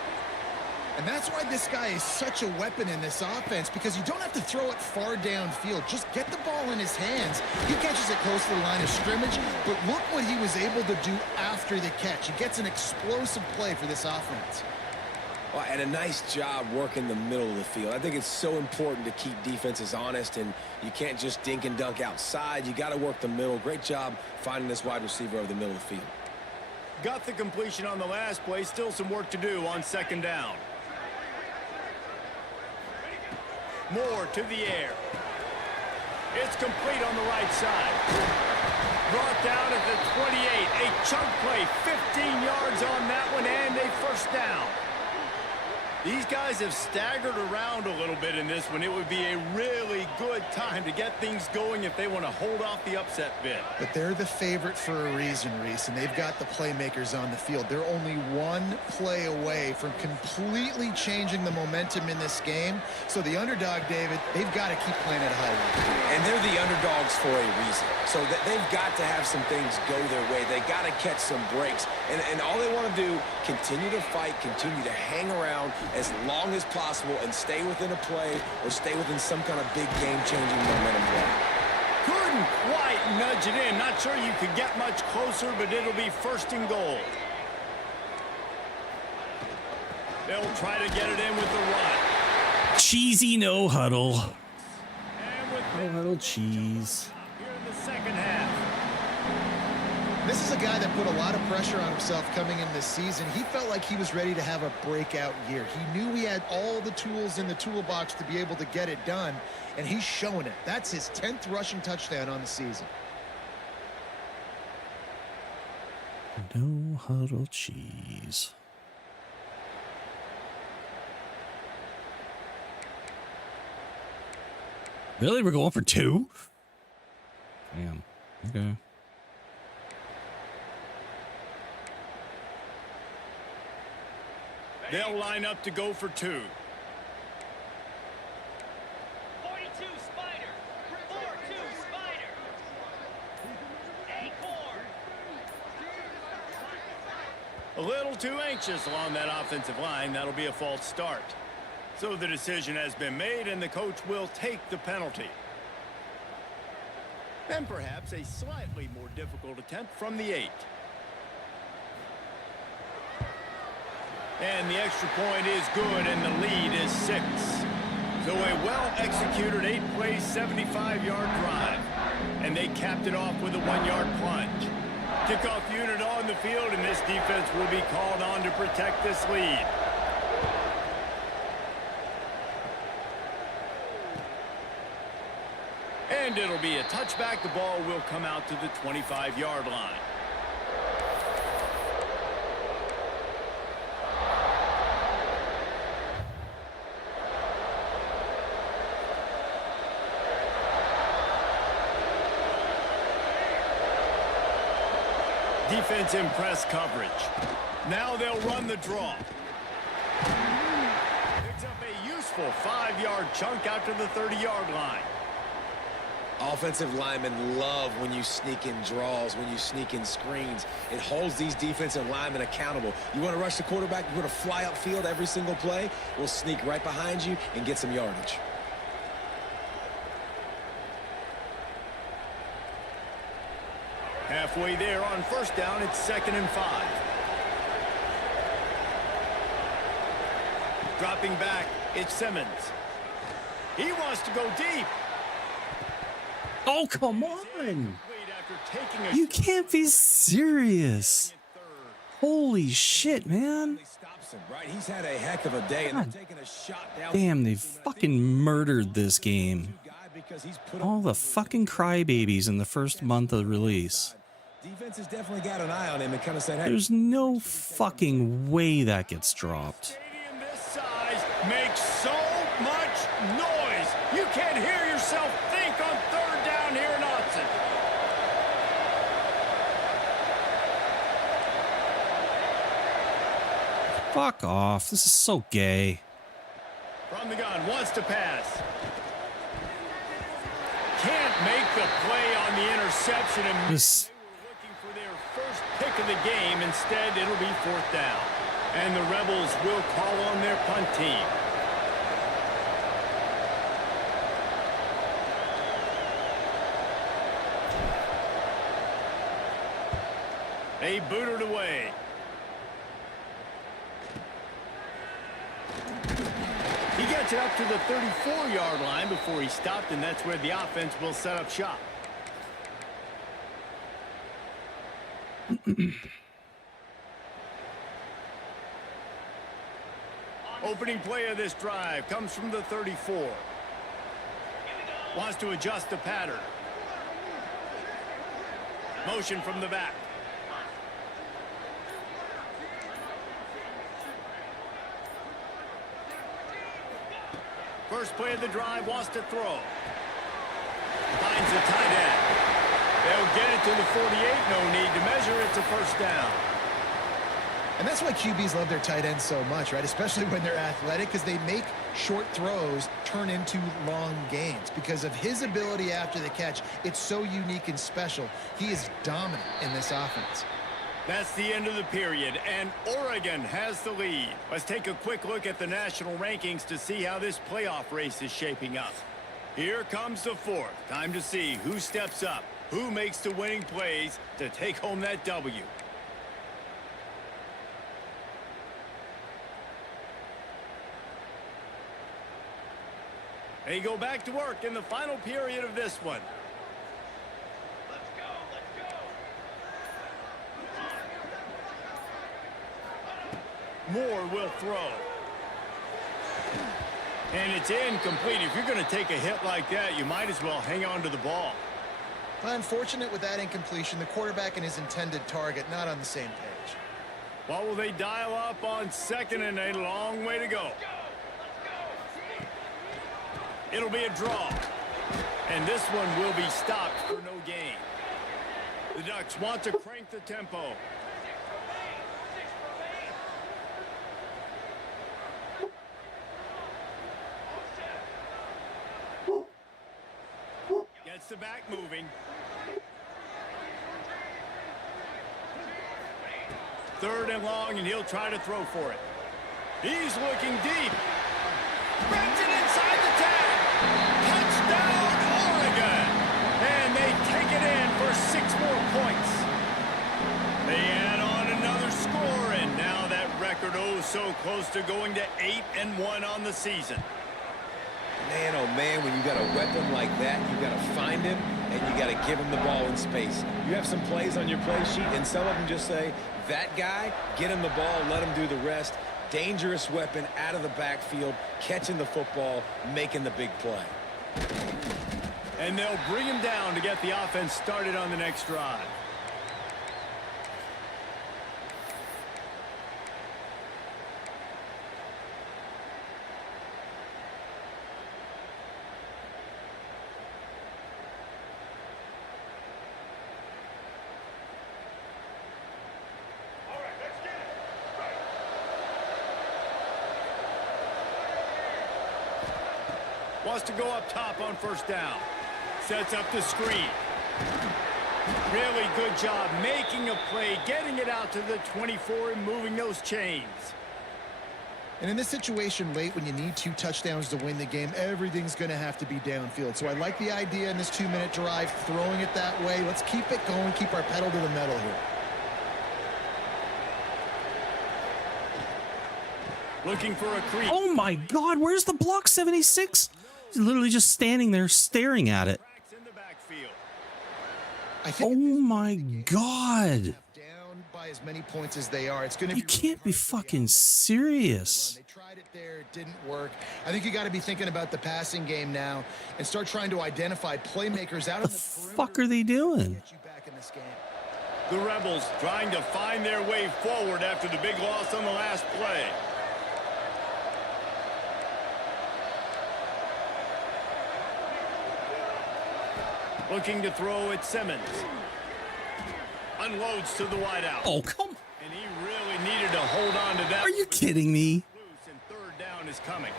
And that's why this guy is such a weapon in this offense, because you don't have to throw it far downfield. Just get the ball in his hands. He catches it close to the line of scrimmage, but look what he was able to do after the catch. He gets an explosive play for this offense. Well, and a nice job working the middle of the field. I think it's so important to keep defenses honest, and you can't just dink and dunk outside. You got to work the middle. Great job finding this wide receiver over the middle of the field. Got the completion on the last play. Still some work to do on second down. Moore to the air. It's complete on the right side. Brought down at the 28. A chunk play, 15 yards on that one, and a first down. These guys have staggered around a little bit in this one. It would be a really good time to get things going if they want to hold off the upset bid. But they're the favorite for a reason, Reese, and they've got the playmakers on the field. They're only one play away from completely changing the momentum in this game. So the underdog, David, they've got to keep playing at a high level. And they're the underdogs for a reason. So they've got to have some things go their way. They got to catch some breaks. And all they want to do, continue to fight, continue to hang around as long as possible and stay within a play or stay within some kind of big game-changing momentum play. Couldn't quite nudge it in. Not sure you could get much closer, but it'll be first and goal. They'll try to get it in with the run. Cheesy no huddle. And with No huddle cheese. here in the second half. This is a guy that put a lot of pressure on himself coming in this season. He felt like he was ready to have a breakout year. He knew he had all the tools in the toolbox to be able to get it done, and he's showing it. That's his 10th rushing touchdown on the season. No huddle cheese. Really? We're going for 2? Damn. Okay. They'll line up to go for 2. 42 Spider. 4-2 Spider. Acorn. A little too anxious along that offensive line. That'll be a false start. So the decision has been made, and the coach will take the penalty. And perhaps a slightly more difficult attempt from the 8. And the extra point is good, and the lead is 6. So a well-executed 8-play, 75-yard drive. And they capped it off with a 1-yard plunge. Kickoff unit on the field, and this defense will be called on to protect this lead. And it'll be a touchback. The ball will come out to the 25-yard line. Defense in press coverage. Now they'll run the draw. Picks up a useful 5-yard chunk out to the 30-yard line. Offensive linemen love when you sneak in draws, when you sneak in screens. It holds these defensive linemen accountable. You want to rush the quarterback, you want to fly upfield every single play, we'll sneak right behind you and get some yardage. Halfway there on first down, it's 2nd and 5. Dropping back, it's Simmons. He wants to go deep. Oh, come on. You can't be serious. Holy shit, man. He's had a heck of a day, and they're taking a shot down. Damn, they fucking murdered this game. All the fucking crybabies in the first month of release. Defense has definitely got an eye on him and kind of said, hey, There's no fucking way that gets dropped. Stadium this size makes so much noise. You can't hear yourself think on 3rd down here in Austin. Fuck off. This is so gay. From the gun, wants to pass. Can't make the play on the interception. And This. looking for their first pick of the game. Instead, it'll be 4th down. And the Rebels will call on their punt team. They booted away. He gets it up to the 34-yard line before he stopped, and that's where the offense will set up shop. Opening play of this drive comes from the 34. Wants to adjust the pattern. Motion from the back. First play of the drive, wants to throw. Finds the tight end. They'll get it to the 48. No need to measure. It's a first down. And that's why QBs love their tight ends so much, right? Especially when they're athletic, because they make short throws turn into long gains. Because of his ability after the catch, it's so unique and special. He is dominant in this offense. That's the end of the period, and Oregon has the lead. Let's take a quick look at the national rankings to see how this playoff race is shaping up. Here comes the fourth. Time to see who steps up, who makes the winning plays to take home that W. They go back to work in the final period of this one. Let's go, let's go. Moore will throw. And it's incomplete. If you're going to take a hit like that, you might as well hang on to the ball. Unfortunate with that incompletion, the quarterback and his intended target not on the same page. What will they dial up on second and a long way to go? It'll be a draw. And this one will be stopped for no gain. The Ducks want to crank the tempo. Gets the back moving. Third and long, and he'll try to throw for it. He's looking deep. Brings it inside the 10. Touchdown, Oregon! And they take it in for 6 more points. They add on another score, and now that record so close to going to 8-1 on the season. Man, oh man, when you got a weapon like that, you got to find him and you got to give him the ball in space. You have some plays on your play sheet, and some of them just say, that guy, get him the ball, let him do the rest. Dangerous weapon out of the backfield, catching the football, making the big play. And they'll bring him down to get the offense started on the next drive. Wants to go up top on first down. Sets up the screen. Really good job making a play, getting it out to the 24 and moving those chains. And in this situation late when you need 2 touchdowns to win the game, everything's going to have to be downfield. So I like the idea in this 2-minute drive, throwing it that way. Let's keep it going, keep our pedal to the metal here. Looking for a creep. Oh my God, where's the block 76? He's literally just standing there staring at it. In the backfield. Oh my God. Down by as many points as they are. It's going to You can't be fucking serious. They tried it there, it didn't work. I think you got to be thinking about the passing game now and start trying to identify playmakers out of the Fuck are they doing? get you back in this game. The Rebels trying to find their way forward after the big loss on the last play. Looking to throw at Simmons. Unloads to the wideout. Oh, come on. And he really needed to hold on to that. Are you kidding me? Loose, and third down is coming.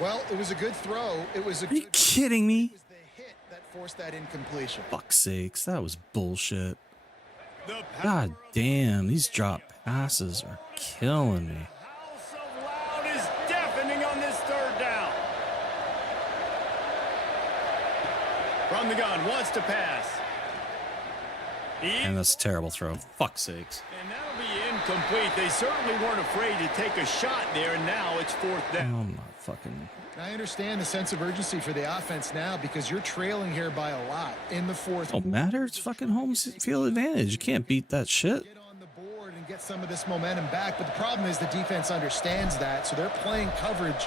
Well, it was a good throw. It was a Are you good kidding me? It was the hit that forced that incompletion. Fuck's sakes, that was bullshit. The God damn, these drop passes are killing me. house of loud is deafening on this third down. From the gun, wants to pass. And that's a terrible throw. Fuck's sakes. And that'll be incomplete. They certainly weren't afraid to take a shot there, and now it's fourth down. I'm not fucking... I understand the sense of urgency for the offense now because you're trailing here by a lot in the fourth. Don't matter. It's fucking home field advantage. You can't beat that shit. Get on the board and get some of this momentum back, but the problem is the defense understands that, so they're playing coverage,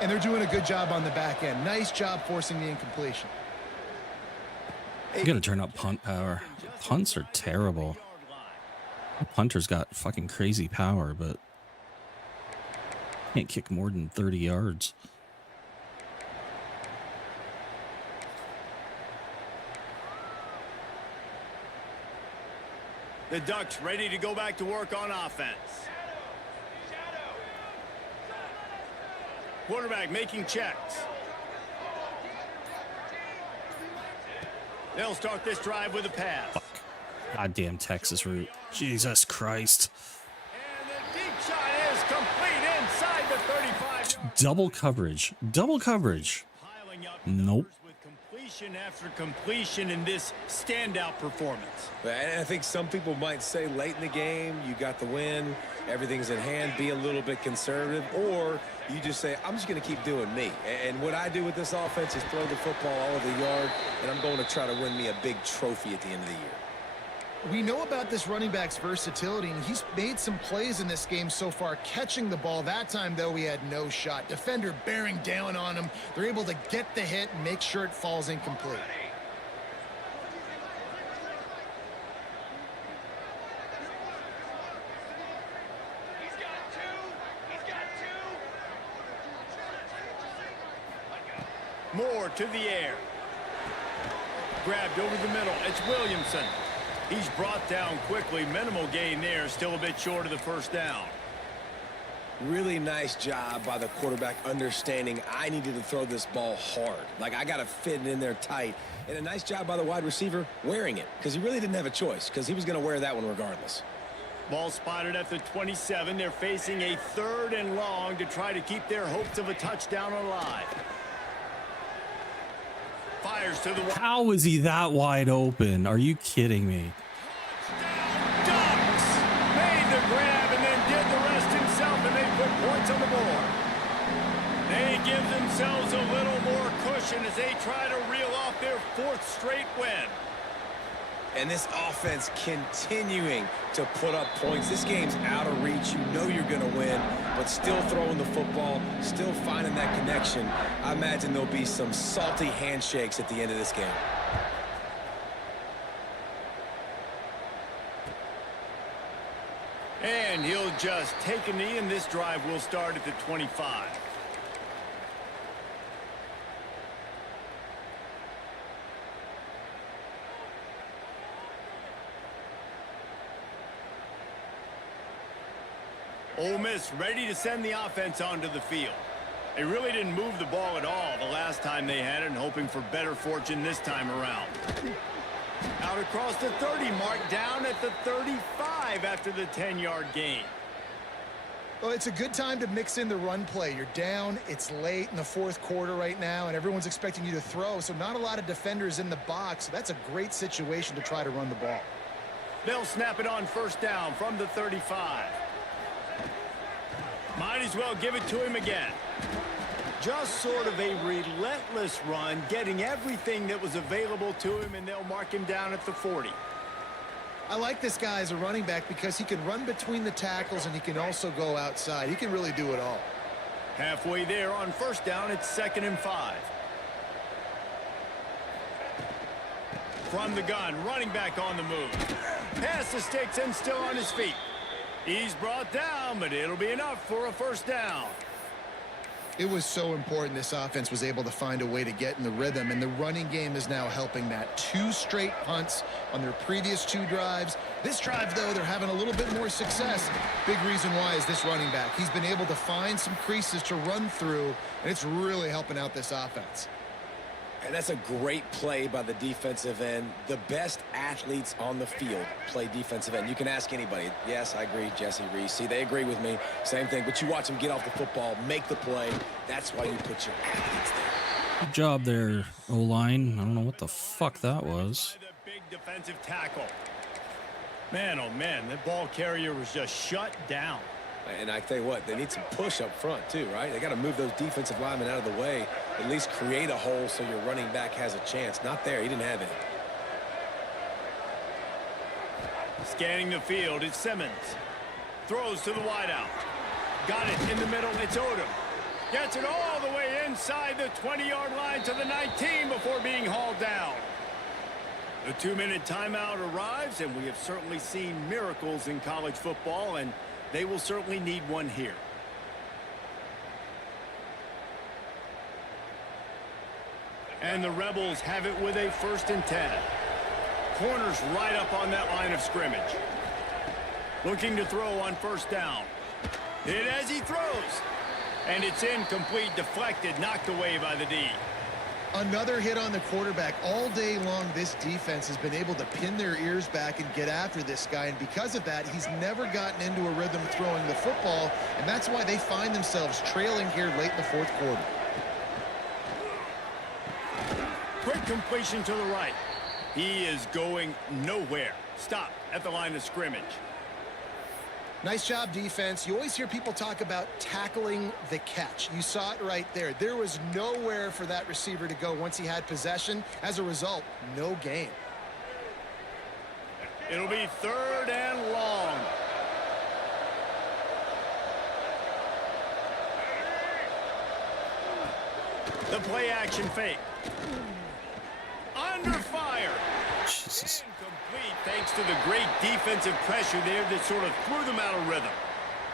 and they're doing a good job on the back end. Nice job forcing the incompletion. You gotta turn up punt power. Punts are terrible. Punter's got fucking crazy power, but can't kick more than 30 yards. The Ducks ready to go back to work on offense. Quarterback making checks. They'll start this drive with a pass. Fuck. Goddamn Texas route. Jesus Christ. And the deep shot is complete inside the 35. Double coverage. Double coverage. Piling up Nope. numbers with completion after completion in this standout performance. And I think some people might say late in the game, you got the win, everything's in hand, be a little bit conservative, or you just say, I'm just going to keep doing me. And what I do with this offense is throw the football all over the yard, and I'm going to try to win me a big trophy at the end of the year. We know about this running back's versatility, and he's made some plays in this game so far, catching the ball. That time, though, he had no shot. Defender bearing down on him. They're able to get the hit and make sure it falls incomplete. He's got two. He's got two. Moore to the air. Grabbed over the middle. It's Williamson. He's brought down quickly. Minimal gain there. Still a bit short of the first down. Really nice job by the quarterback understanding I needed to throw this ball hard. Like, I got to fit it in there tight. And a nice job by the wide receiver wearing it, because he really didn't have a choice, because he was going to wear that one regardless. Ball spotted at the 27. They're facing a 3rd and long to try to keep their hopes of a touchdown alive. Fires to the wide. How is he that wide open? Are you kidding me? Ducks made the grab and then did the rest himself, and they put points on the board. They give themselves a little more cushion as they try to reel off their 4th straight win. And this offense continuing to put up points. This game's out of reach. You know you're going to win, but still throwing the football, still finding that connection. I imagine there'll be some salty handshakes at the end of this game. And he'll just take a knee, and this drive will start at the 25. Ole Miss ready to send the offense onto the field. They really didn't move the ball at all the last time they had it, and hoping for better fortune this time around. Out across the 30 mark, down at the 35 after the 10-yard gain. Well, it's a good time to mix in the run play. You're down, it's late in the 4th quarter right now, and everyone's expecting you to throw, so not a lot of defenders in the box. So that's a great situation to try to run the ball. They'll snap it on 1st down from the 35. Might as well give it to him again. Just sort of a relentless run, getting everything that was available to him, and they'll mark him down at the 40. I like this guy as a running back because he can run between the tackles and he can also go outside. He can really do it all. Halfway there on 1st down, it's 2nd and 5. From the gun, running back on the move. Pass the sticks and still on his feet. He's brought down, but it'll be enough for a 1st down. It was so important this offense was able to find a way to get in the rhythm, and the running game is now helping that. 2 straight punts on their previous 2 drives. This drive, though, they're having a little bit more success. Big reason why is this running back. He's been able to find some creases to run through, and it's really helping out this offense. And that's a great play by the defensive end. The best athletes on the field play defensive end. You can ask anybody. Yes, I agree, Jesse Reese. See, they agree with me. Same thing. But you watch them get off the football, make the play. That's why you put your athletes there. Good job there, O-line. I don't know what the fuck that was. The big defensive tackle. Man, oh man, that ball carrier was just shut down. And I tell you what, they need some push up front too, right? They got to move those defensive linemen out of the way, at least create a hole so your running back has a chance. Not there. He didn't have any. Scanning the field, it's Simmons. Throws to the wideout. Got it in the middle, it's Odom. Gets it all the way inside the 20-yard line to the 19 before being hauled down. The 2-minute timeout arrives, and we have certainly seen miracles in college football, and they will certainly need one here. And the Rebels have it with a 1st and 10. Corners right up on that line of scrimmage. Looking to throw on 1st down. Hit as he throws. And it's incomplete, deflected, knocked away by the D. Another hit on the quarterback. All day long, this defense has been able to pin their ears back and get after this guy. And because of that, he's never gotten into a rhythm throwing the football. And that's why they find themselves trailing here late in the 4th quarter. Quick completion to the right. He is going nowhere. Stop at the line of scrimmage. Nice job, defense. You always hear people talk about tackling the catch. You saw it right there. There was nowhere for that receiver to go once he had possession. As a result, no gain. It'll be 3rd and long. The play action fake. Under fire. Jesus. Incomplete thanks to the great defensive pressure there that sort of threw them out of rhythm.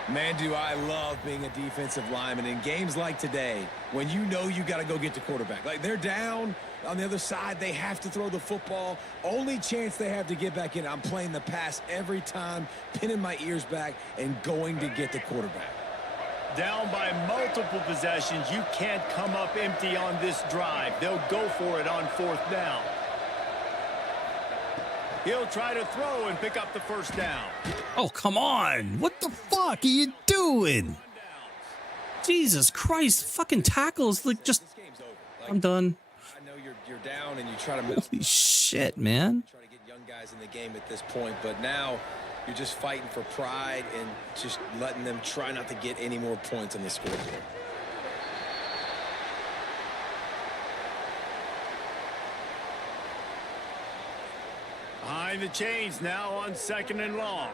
Man, do I love being a defensive lineman in games like today when you know you got to go get the quarterback. Like, they're down on the other side. They have to throw the football. Only chance they have to get back in. I'm playing the pass every time, pinning my ears back and going to get the quarterback. Down by multiple possessions, you can't come up empty on this drive. They'll go for it on 4th down. He'll try to throw and pick up the 1st down. Oh, come on. What the fuck are you doing? Jesus Christ. Fucking tackles. Like, just... This game's over. Like, I'm done. I know you're down and you try to move. Holy shit, man. Try to get young guys in the game at this point, but now you're just fighting for pride and just letting them try not to get any more points on the scoreboard. Behind the chains now on 2nd and long.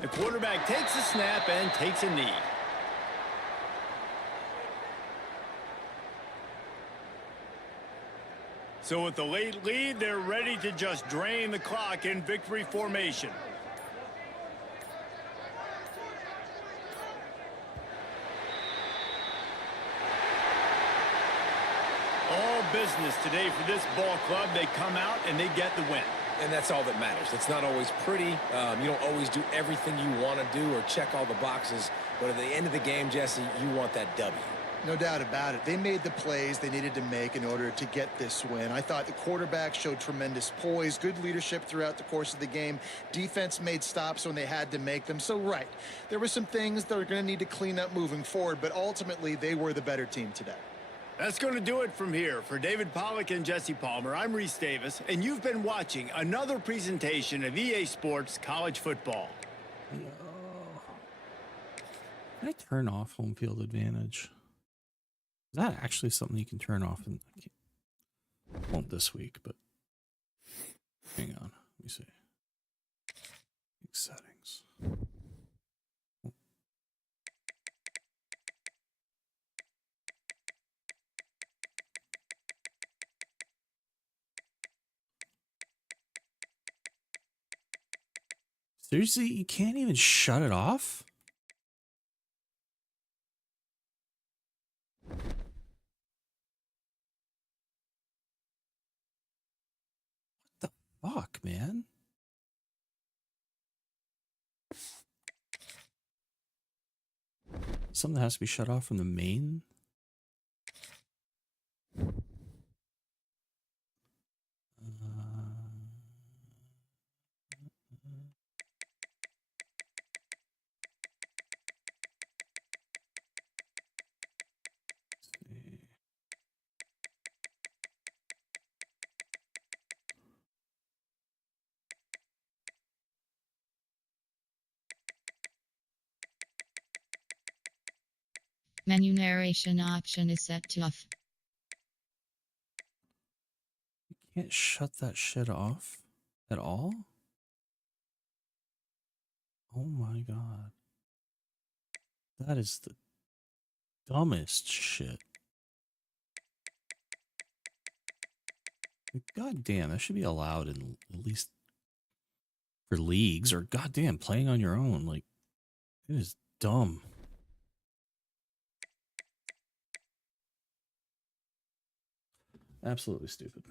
The quarterback takes a snap and takes a knee. So with the late lead, they're ready to just drain the clock in victory formation. All business today for this ball club. They come out and they get the win. And that's all that matters. It's not always pretty. You don't always do everything you want to do or check all the boxes. But at the end of the game, Jesse, you want that W. No doubt about it. They made the plays they needed to make in order to get this win. I thought the quarterback showed tremendous poise, good leadership throughout the course of the game. Defense made stops when they had to make them. So, right, there were some things that are going to need to clean up moving forward, but ultimately they were the better team today. That's going to do it from here. For David Pollack and Jesse Palmer, I'm Reese Davis, and you've been watching another presentation of EA Sports College Football. Can I turn off home field advantage? Is that actually something you can turn off? And I won't this week, but hang on. Let me see. Settings. Seriously, you can't even shut it off? Fuck, man. Something has to be shut off from the main. Menu narration option is set to off. You can't shut that shit off at all? Oh my god. That is the dumbest shit. God damn, that should be allowed in at least for leagues, or goddamn playing on your own. Like, it is dumb. Absolutely stupid.